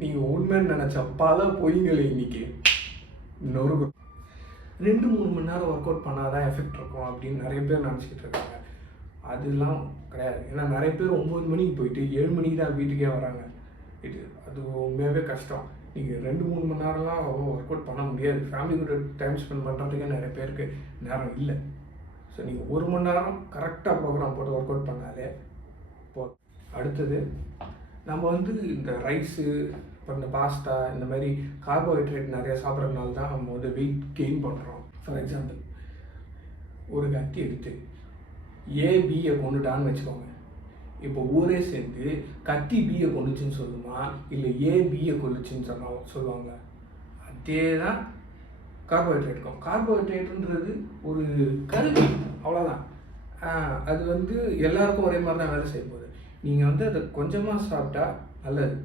நீங்கள் உண்மைன்னு நினச்ச பல பொய்களை இன்னைக்கு நொறுக்கு 2-3 மணி நேரம் ஒர்க் அவுட் பண்ணாதான் எஃபெக்ட் இருக்கும் அப்படின்னு நிறைய பேர் நினச்சிக்கிட்டு இருக்காங்க. அதெல்லாம் கிடையாது. ஏன்னா நிறைய பேர் 9 மணிக்கு போயிட்டு 7 மணிக்கு தான் வீட்டுக்கே வராங்க. அது உண்மையாகவே கஷ்டம். நீங்கள் 2-3 மணி நேரம்லாம் ஒர்க் அவுட் பண்ண முடியாது. ஃபேமிலி கூட டைம் ஸ்பெண்ட் பண்ணுறதுக்கே நிறைய பேருக்கு நேரம் இல்லை. ஸோ நீங்கள் 1 மணி நேரம் கரெக்டாக ப்ரோக்ராம் போட்டு ஒர்க் அவுட் பண்ணாலே போதும். அடுத்தது நம்ம வந்து இந்த ரைஸு, அப்புறம் இந்த பாஸ்தா, இந்த மாதிரி கார்போஹைட்ரேட் நிறையா சாப்பிட்றதுனால தான் நம்ம வந்து வெயிட் கெயின் பண்ணுறோம். ஃபார் எக்ஸாம்பிள், ஒரு கத்தி எடுத்து ஏபியை கொண்டுட்டான்னு வச்சுக்கோங்க. இப்போ ஊரே சேர்ந்து கத்தி பியை கொண்டுச்சுன்னு சொல்லுமா, இல்லை ஏபியை கொண்டுச்சுன்னு சொல்லுவாங்க. அதே தான் கார்போஹைட்ரேட்டுக்கும். கார்போஹைட்ரேட்டுன்றது ஒரு கருவி, அவ்வளோதான். அது வந்து எல்லாருக்கும் ஒரே மாதிரி தான் வேலை செய்ய போகுது. நீங்கள் வந்து அதை கொஞ்சமாக சாப்பிட்டா நல்லது.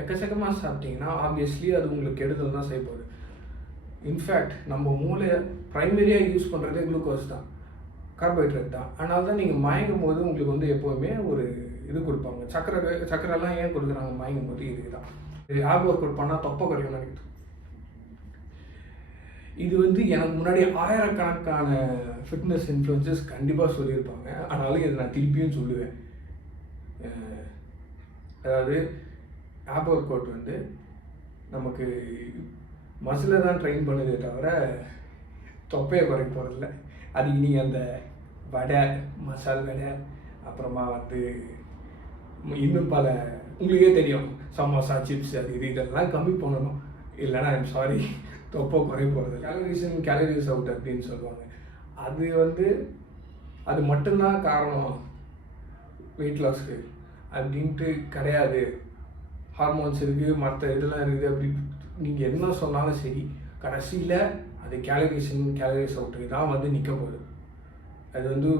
எக்கச்சக்கமாக சாப்பிட்டீங்கன்னா ஆப்வியஸ்லி அது உங்களுக்கு கெடுதல் தான் செய்ய போகுது. இன்ஃபேக்ட் நம்ம மூளையை ப்ரைமரியாக யூஸ் பண்ணுறதே குளுக்கோஸ் தான், கார்போஹைட்ரேட் தான். அதனால தான் நீங்கள் மயங்கும் போது உங்களுக்கு வந்து எப்போவுமே ஒரு இது கொடுப்பாங்க. சக்கரைலாம் ஏன் கொடுக்குறாங்க மயங்கும் போது? இதுக்கு தான். ஆப் ஒர்க் அவுட் பண்ணால் தொப்பை குறையும் நினைக்குது. இது வந்து எனக்கு முன்னாடி ஆயிரக்கணக்கான ஃபிட்னஸ் இன்ஃப்ளூயன்சர்ஸ் கண்டிப்பாக சொல்லியிருப்பாங்க. ஆனாலும் இதை நான் திருப்பியும் சொல்லுவேன். அதாவது ஆப் ஒர்க் அவுட் வந்து நமக்கு மசிலை தான் ட்ரெயின் பண்ணுதே தவிர தொப்பையை குறைக்க போகிறதில்ல. அதுக்கு நீங்கள் அந்த வடை, மசால் வடை, அப்புறமா வந்து இன்னும் பல உங்களுக்கே தெரியும் சமோசா, சிப்ஸ், அது இதெல்லாம் கம்மி பண்ணணும். இல்லைனா ஐம் சாரி, தொப்பை குறைய போகிறது. கேலரிஸ் இன் கேலரிஸ் அவுட் அப்படின்னு சொல்லுவாங்க. அது வந்து அது மட்டும்தான் காரணம் வெயிட் லாஸ்க்கு அப்படின்ட்டு கிடையாது. ஹார்மோன்ஸ் இருக்குது, மற்ற இதெல்லாம் இருக்குது. அப்படி நீங்கள் என்ன சொன்னாலும் சரி, கடைசியில் அது கேலரிஸ் இன் கேலரிஸ் அவுட்டுக்கு தான் வந்து நிற்க போகுது. அது வந்து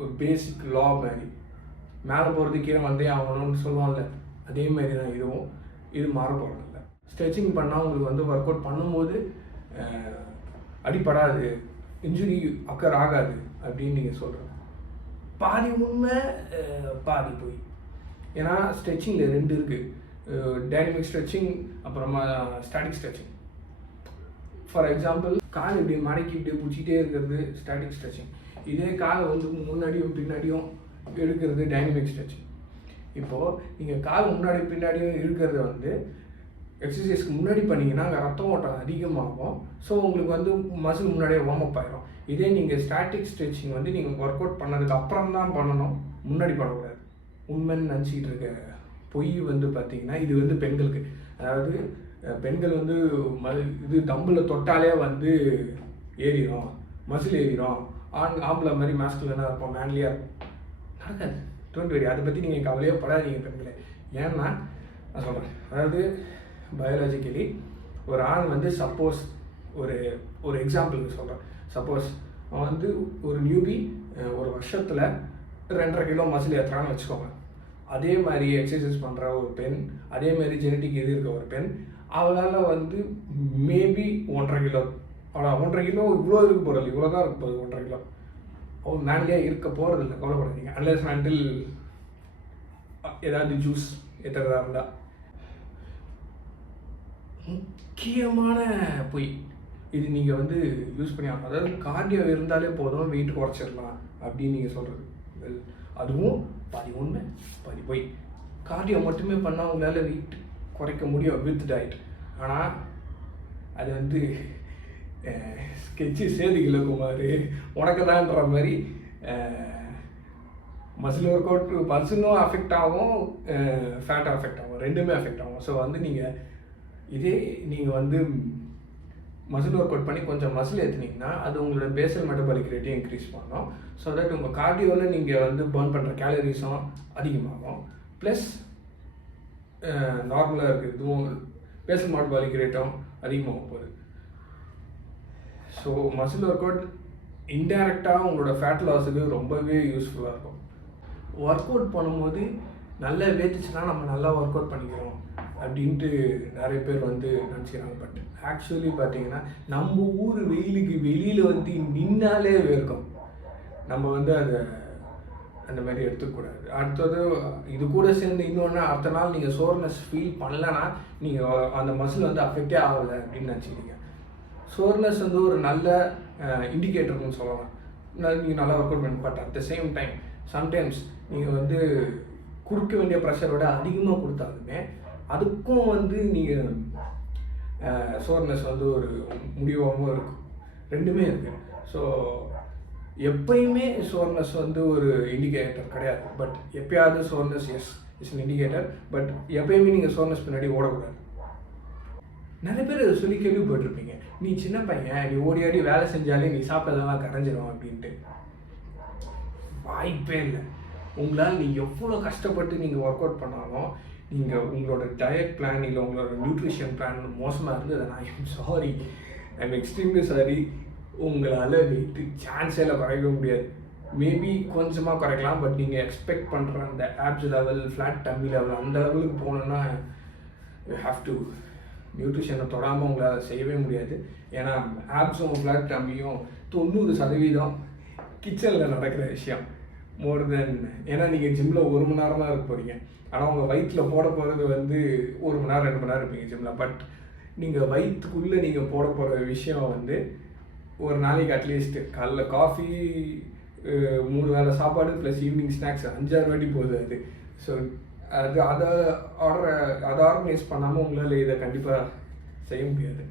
ஒரு பேசிக் லா மாதிரி. மேலே போகிறது கீழே வந்தே ஆகணும்னு சொல்லுவாங்கல்ல, அதே மாதிரி தான் இதுவும். இது மாற போகிறதில்ல. ஸ்ட்ரெச்சிங் பண்ணால் உங்களுக்கு வந்து ஒர்க் அவுட் பண்ணும்போது அடிப்படாது, இன்ஜுரி அக்கர் ஆகாது அப்படின்னு நீங்கள் சொல்கிறேன். பாதி உண்மை, பாதி போய். ஏன்னா ஸ்ட்ரெச்சிங்கில் 2 இருக்குது. டைனமிக் ஸ்ட்ரெச்சிங், அப்புறமா ஸ்டாட்டிக் ஸ்ட்ரெச்சிங். ஃபார் எக்ஸாம்பிள், கால் இப்படி மடக்கிட்டு பிடிச்சிட்டே இருக்கிறது ஸ்டாட்டிக் ஸ்ட்ரெச்சிங். இதே காலை வந்து முன்னாடியும் பின்னாடியும் எடுக்கிறது டைனமிக் ஸ்ட்ரெச்சிங். இப்போது நீங்கள் கால் முன்னாடி பின்னாடியும் இருக்கிறத வந்து எக்ஸசைஸ்க்கு முன்னாடி பண்ணிங்கன்னா அங்கே ரத்தம் ஓட்டம் அதிகமாகும். ஸோ உங்களுக்கு வந்து மசில் முன்னாடியே வார்ம் அப் ஆகிடும். இதே நீங்கள் ஸ்டாட்டிக் ஸ்ட்ரெச்சிங் வந்து நீங்கள் ஒர்க் அவுட் பண்ணதுக்கு அப்புறம் தான் பண்ணணும், முன்னாடி பண்ணக்கூடாது. உண்மைன்னு நினச்சிக்கிட்டு இருக்க பொய் வந்து பார்த்திங்கன்னா, இது வந்து பெண்களுக்கு. அதாவது பெண்கள் வந்து இது டம்பில் தொட்டாலே வந்து ஏறிடும், மசில் ஏறிடும், ஆம்பளை மாதிரி மாஸ்குலனாக இருப்போம், மேன்லியாக இருக்கும். நடக்காது. Don't worry. அதை பற்றி நீங்கள் கவலையே படாதீங்க பெண்களே. ஏன்னா நான் சொல்கிறேன், அதாவது பயாலஜிக்கலி ஒரு ஆண் வந்து சப்போஸ் ஒரு எக்ஸாம்பிளுக்கு சொல்கிறேன். சப்போஸ் அவன் வந்து ஒரு நியூபி ஒரு வருஷத்தில் 2.5 கிலோ மசில் ஏற்றுறான்னு வச்சுக்கோங்க. அதே மாதிரி எக்ஸசைஸ் பண்ணுற ஒரு பெண், அதே மாதிரி ஜெனட்டிக் இது இருக்க ஒரு பெண், அவளால் வந்து மேபி 1.5 கிலோ, அவ்வளோ 1.5 கிலோ இவ்வளோ இருக்க போகிறது, இவ்வளோ தான் இருக்க போகுது 1.5 கிலோ. அவன் மேன்லியாக இருக்க போகிறது இல்லை, கவலைப்படாதீங்க. அன்லெஸ் அன்டில் ஏதாவது ஜூஸ் ஏற்றுறதா இருந்தால். முக்கியமான பொய் இது நீங்கள் வந்து யூஸ் பண்ணி ஆகணும். அதாவது கார்டியோ இருந்தாலே போதும் வெயிட் குறைச்சிடலாம் அப்படின்னு நீங்கள் சொல்கிறது. அதுவும் பாதி உண்மை பாதி பொய். கார்டியோ மட்டுமே பண்ணால் உங்களால் வெயிட் குறைக்க முடியும் வித் டயட். ஆனால் அது வந்து ஸ்கெட்சு சேதிகளை குமார் உனக்கு தான்ன்ற மாதிரி மசில் ஒர்க் அவுட் மசிலும் அஃபெக்ட் ஆகும், ஃபேட்டும் அஃபெக்ட் ஆகும், ரெண்டுமே அஃபெக்ட் ஆகும். ஸோ வந்து நீங்கள் வந்து மசில் ஒர்க் அவுட் பண்ணி கொஞ்சம் மசில் ஏற்றுனீங்கன்னா அது உங்களோட பேசல் மெட்டபாலிக் ரேட்டையும் இன்க்ரீஸ் பண்ணணும். ஸோ தட் உங்கள் கார்டியோவில் நீங்கள் வந்து பர்ன் பண்ணுற கேலரிஸும் அதிகமாகும். ப்ளஸ் நார்மலாக இருக்குது இதுவும் பேசல் மெட்டபாலிக் ரேட்டும் அதிகமாக போகுது. ஸோ மசில் ஒர்க் அவுட் இன்டைரக்டாக உங்களோட ஃபேட் லாஸுக்கு ரொம்பவே யூஸ்ஃபுல்லாக இருக்கும். ஒர்க் அவுட் பண்ணும்போது நல்லா வேத்துச்சுன்னா நம்ம நல்லா ஒர்க் அவுட் பண்ணிக்கிறோம் அப்படின்ட்டு நிறைய பேர் வந்து நினச்சிக்கிறாங்க. பட் ஆக்சுவலி பார்த்தீங்கன்னா நம்ம ஊர் வெயிலுக்கு வெளியில் வந்து நின்னாலே வேர்க்கும். நம்ம வந்து அதை அந்த மாதிரி எடுத்துக்கூடாது. அடுத்தது இது கூட சேர்ந்து இன்னொன்று, அடுத்த நாள் நீங்கள் சோர்னஸ் ஃபீல் பண்ணலன்னா நீங்கள் அந்த மசில் வந்து அஃபெக்டே ஆகலை அப்படின்னு நினச்சிக்கிங்க. சோர்னஸ் வந்து ஒரு நல்ல இண்டிகேட்டர்னு சொல்லலாம். நீங்கள் நல்லா ஒர்க் அவுட் பண்ணி, but at the same time sometimes நீங்கள் வந்து கொடுக்க வேண்டிய ப்ரெஷரோட அதிகமாக கொடுத்தாலுமே அதுக்கும் வந்து நீங்கள் சோர்னஸ் வந்து ஒரு முடிவாகவும் இருக்கும். ரெண்டுமே இருக்குது. ஸோ எப்பயுமே சோர்னஸ் வந்து ஒரு இண்டிகேட்டர் கிடையாது. பட் எப்பயாவது soreness is an indicator. But எப்பயுமே நீங்கள் சோர்னஸ் பின்னாடி ஓடக்கூடாது. நிறைய பேர் அதை சொல்லி கேள்விப்பட்டிருப்பீங்க, நீ சின்ன பையன், நீ ஓடி ஆடி வேலை செஞ்சாலே நீ சாப்பிட்டதெல்லாம் கரைஞ்சிடும் அப்படின்ட்டு. வாய்ப்பே இல்லை. உங்களால் நீங்கள் எவ்வளோ கஷ்டப்பட்டு நீங்கள் ஒர்க் அவுட் பண்ணாலும் நீங்கள் உங்களோட டயட் பிளான் இல்லை உங்களோட நியூட்ரிஷன் பிளான் மோசமாக இருந்தது, நான் I'm sorry, I'm extremely sorry, உங்களால் வெயிட்டு சான்ஸே இல்லை, குறைக்க முடியாது. மேபி கொஞ்சமாக குறைக்கலாம். பட் நீங்கள் எக்ஸ்பெக்ட் பண்ணுற அந்த apps level, flat dummy level அந்த லெவலுக்கு போகணுன்னா யூ ஹாவ் டு நியூட்ரிஷனை தொடாமல் உங்களால் செய்யவே முடியாது. ஏன்னா ஆப்ஸும் ஃப்ளாட் டம்மியும் 90% கிச்சனில் நடக்கிற விஷயம். மோர் தென், ஏன்னா நீங்கள் ஜிம்மில் 1 மணி நேரம் தான் இருக்க போகிறீங்க. ஆனால் உங்கள் வயிற்றில் போட போகிறது வந்து 1 மணி நேரம் 2 மணி நேரம் இருப்பீங்க ஜிம்மில். பட் நீங்கள் வயிற்றுக்குள்ளே நீங்கள் போட போகிற விஷயம் வந்து ஒரு நாளைக்கு அட்லீஸ்ட் காலைல காஃபி, 3 வேளை சாப்பாடு ப்ளஸ் ஈவினிங் ஸ்நாக்ஸ் 5-6 வாட்டி போகுது அது. ஸோ அதை ஆர்கனைஸ் பண்ணாமல் உங்களால் இதை கண்டிப்பாக செய்ய முடியாது.